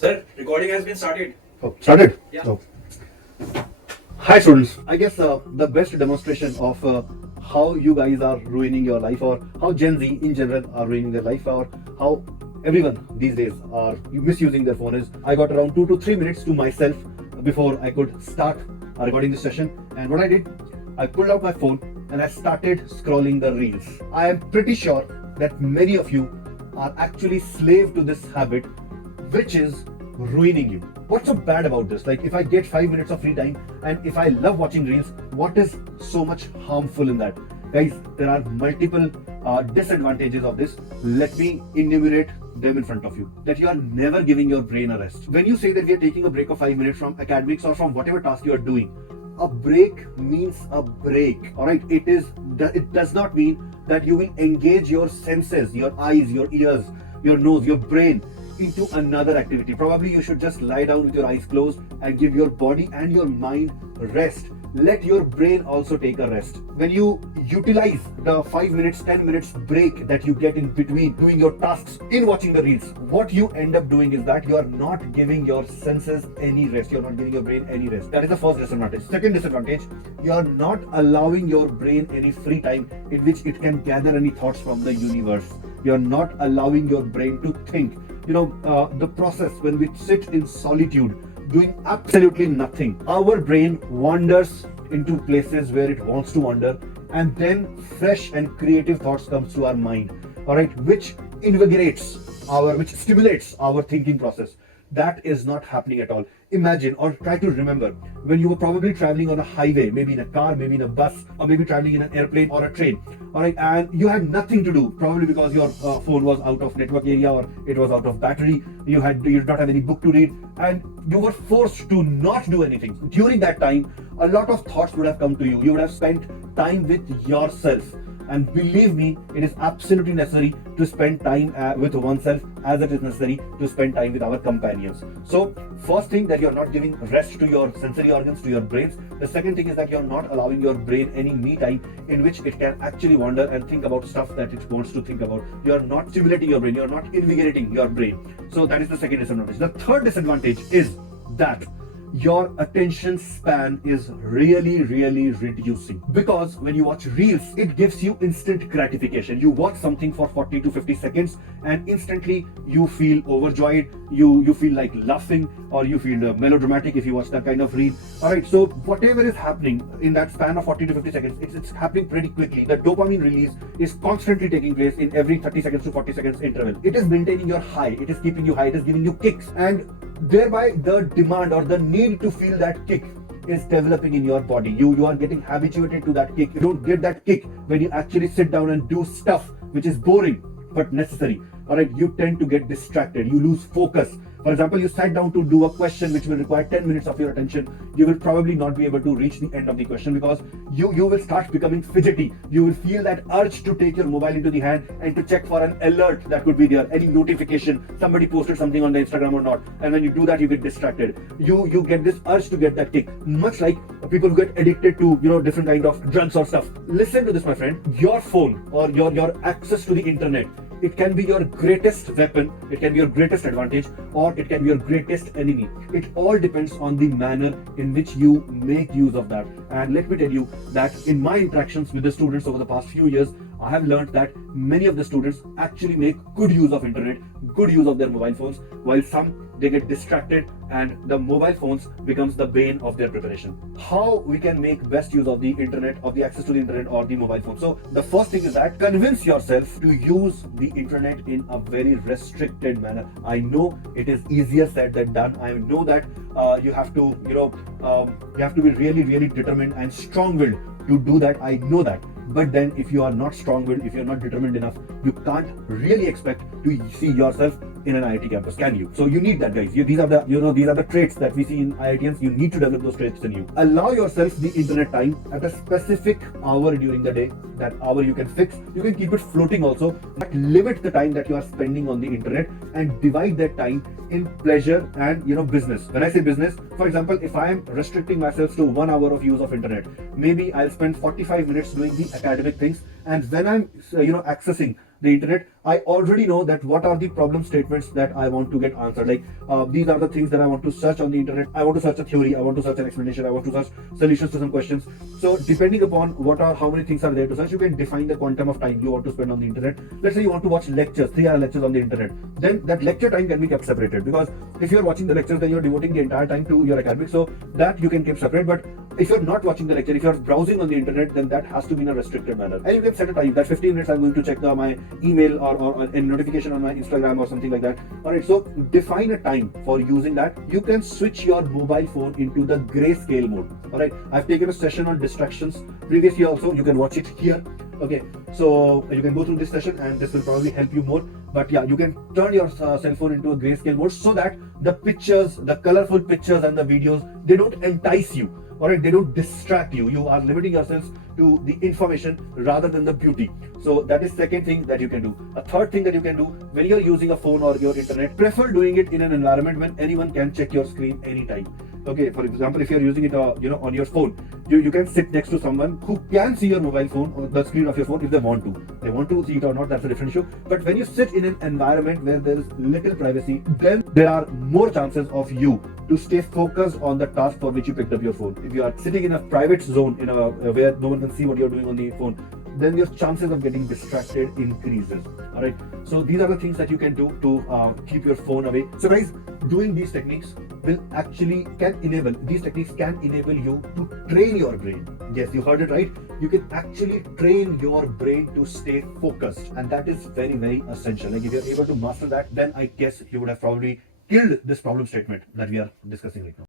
Sir, recording has been started. Oh, started? Yeah. Oh. Hi students. I guess the best demonstration of how you guys are ruining your life, or how Gen Z in general are ruining their life, or how everyone these days are misusing their phone is I got around 2 to 3 minutes to myself before I could start recording this session. And what I did, I pulled out my phone and I started scrolling the reels. I am pretty sure that many of you are actually slave to this habit, which is ruining you. What's so bad about this? Like, if I get 5 minutes of free time and if I love watching reels, what is so much harmful in that? Guys, there are multiple disadvantages of this. Let me enumerate them in front of you. That you are never giving your brain a rest. When you say that we are taking a break of 5 minutes from academics or from whatever task you are doing, a break means a break. All right, it does not mean that you will engage your senses, your eyes, your ears, your nose, your brain into another activity. Probably you should just lie down with your eyes closed and give your body and your mind rest. Let your brain also take a rest. When you utilize the 5 minutes, 10 minutes break that you get in between doing your tasks in watching the reels, what you end up doing is that you are not giving your senses any rest. You're not giving your brain any rest. That is the first disadvantage. Second disadvantage, you are not allowing your brain any free time in which it can gather any thoughts from the universe. You're not allowing your brain to think. The process when we sit in solitude doing absolutely nothing, our brain wanders into places where it wants to wander, and then fresh and creative thoughts comes to our mind, all right, which stimulates our thinking process. That is not happening at all. Imagine or try to remember when you were probably traveling on a highway, maybe in a car, maybe in a bus, or maybe traveling in an airplane or a train. All right, and you had nothing to do, probably because your phone was out of network area or it was out of battery. You did not have any book to read, and you were forced to not do anything. During that time, a lot of thoughts would have come to you. You would have spent time with yourself. And believe me, it is absolutely necessary to spend time with oneself as it is necessary to spend time with our companions. So, first thing, that you're not giving rest to your sensory organs, to your brains. The second thing is that you're not allowing your brain any me time in which it can actually wander and think about stuff that it wants to think about. You're not stimulating your brain, you're not invigorating your brain. So that is the second disadvantage. The third disadvantage is that your attention span is really reducing, because when you watch reels, it gives you instant gratification. You watch something for 40 to 50 seconds and instantly you feel overjoyed, you feel like laughing, or you feel melodramatic if you watch that kind of reel. All right, so whatever is happening in that span of 40 to 50 seconds, it's happening pretty quickly. The dopamine release is constantly taking place in every 30 seconds to 40 seconds interval. It is maintaining your high, it is keeping you high, it is giving you kicks, and thereby the demand or the need to feel that kick is developing in your body. You are getting habituated to that kick. You don't get that kick when you actually sit down and do stuff which is boring but necessary. All right, you tend to get distracted, you lose focus. For example, you sat down to do a question which will require 10 minutes of your attention. You will probably not be able to reach the end of the question because you will start becoming fidgety. You will feel that urge to take your mobile into the hand and to check for an alert that could be there, any notification, somebody posted something on the Instagram or not. And when you do that, you get distracted. You get this urge to get that kick, much like people who get addicted to different kind of drugs or stuff. Listen to this, my friend. Your phone or your access to the internet, it can be your greatest weapon, it can be your greatest advantage, or it can be your greatest enemy. It all depends on the manner in which you make use of that. And let me tell you that in my interactions with the students over the past few years, I have learned that many of the students actually make good use of internet, good use of their mobile phones, while some, they get distracted and the mobile phones becomes the bane of their preparation. How we can make best use of the internet, of the access to the internet or the mobile phone? So the first thing is that convince yourself to use the internet in a very restricted manner. I know it is easier said than done. I know that you have to be really determined and strong-willed to do that. I know that. But then if you are not strong-willed, if you're not determined enough, you can't really expect to see yourself in an IIT campus, can you? So you need that, guys. These are the traits that we see in IITians. You need to develop those traits in you. Allow yourself the internet time at a specific hour during the day. That hour you can fix. You can keep it floating also, but limit the time that you are spending on the internet and divide that time in pleasure and business. When I say business, for example, if I am restricting myself to 1 hour of use of internet, maybe I'll spend 45 minutes doing the academic things, and when I'm accessing the internet, I already know that what are the problem statements that I want to get answered. Like these are the things that I want to search on the internet. I want to search a theory, I want to search an explanation, I want to search solutions to some questions. So depending upon how many things are there to search, you can define the quantum of time you want to spend on the internet. Let's say you want to watch lectures, 3-hour lectures on the internet, then that lecture time can be kept separated, because if you're watching the lectures, then you're devoting the entire time to your academics, so that you can keep separate. But if you're not watching the lecture, if you're browsing on the internet, then that has to be in a restricted manner, and you can set a time that 15 minutes I'm going to check my email or a notification on my Instagram or something like that. All right, so define a time for using that. You can switch your mobile phone into the grayscale mode. All right, I've taken a session on distractions previously also, you can watch it here. Okay, so you can go through this session and this will probably help you more. But yeah, you can turn your cell phone into a grayscale mode so that the pictures, the colorful pictures and the videos, they don't entice you. Alright, they don't distract you. You are limiting yourselves to the information rather than the beauty. So that is second thing that you can do. A third thing that you can do when you're using a phone or your internet, prefer doing it in an environment when anyone can check your screen anytime. Okay, for example, if you're using it on your phone, you can sit next to someone who can see your mobile phone or the screen of your phone if they want to. They want to see it or not, that's a different issue. But when you sit in an environment where there is little privacy, then there are more chances of you to stay focused on the task for which you picked up your phone. If you are sitting in a private zone where no one can see what you're doing on the phone, then your chances of getting distracted increases. All right, so these are the things that you can do to keep your phone away. So guys, doing these techniques can enable you to train your brain. Yes, you heard it right. You can actually train your brain to stay focused, and that is very, very essential. Like if you're able to master that, then I guess you would have probably killed this problem statement that we are discussing right now.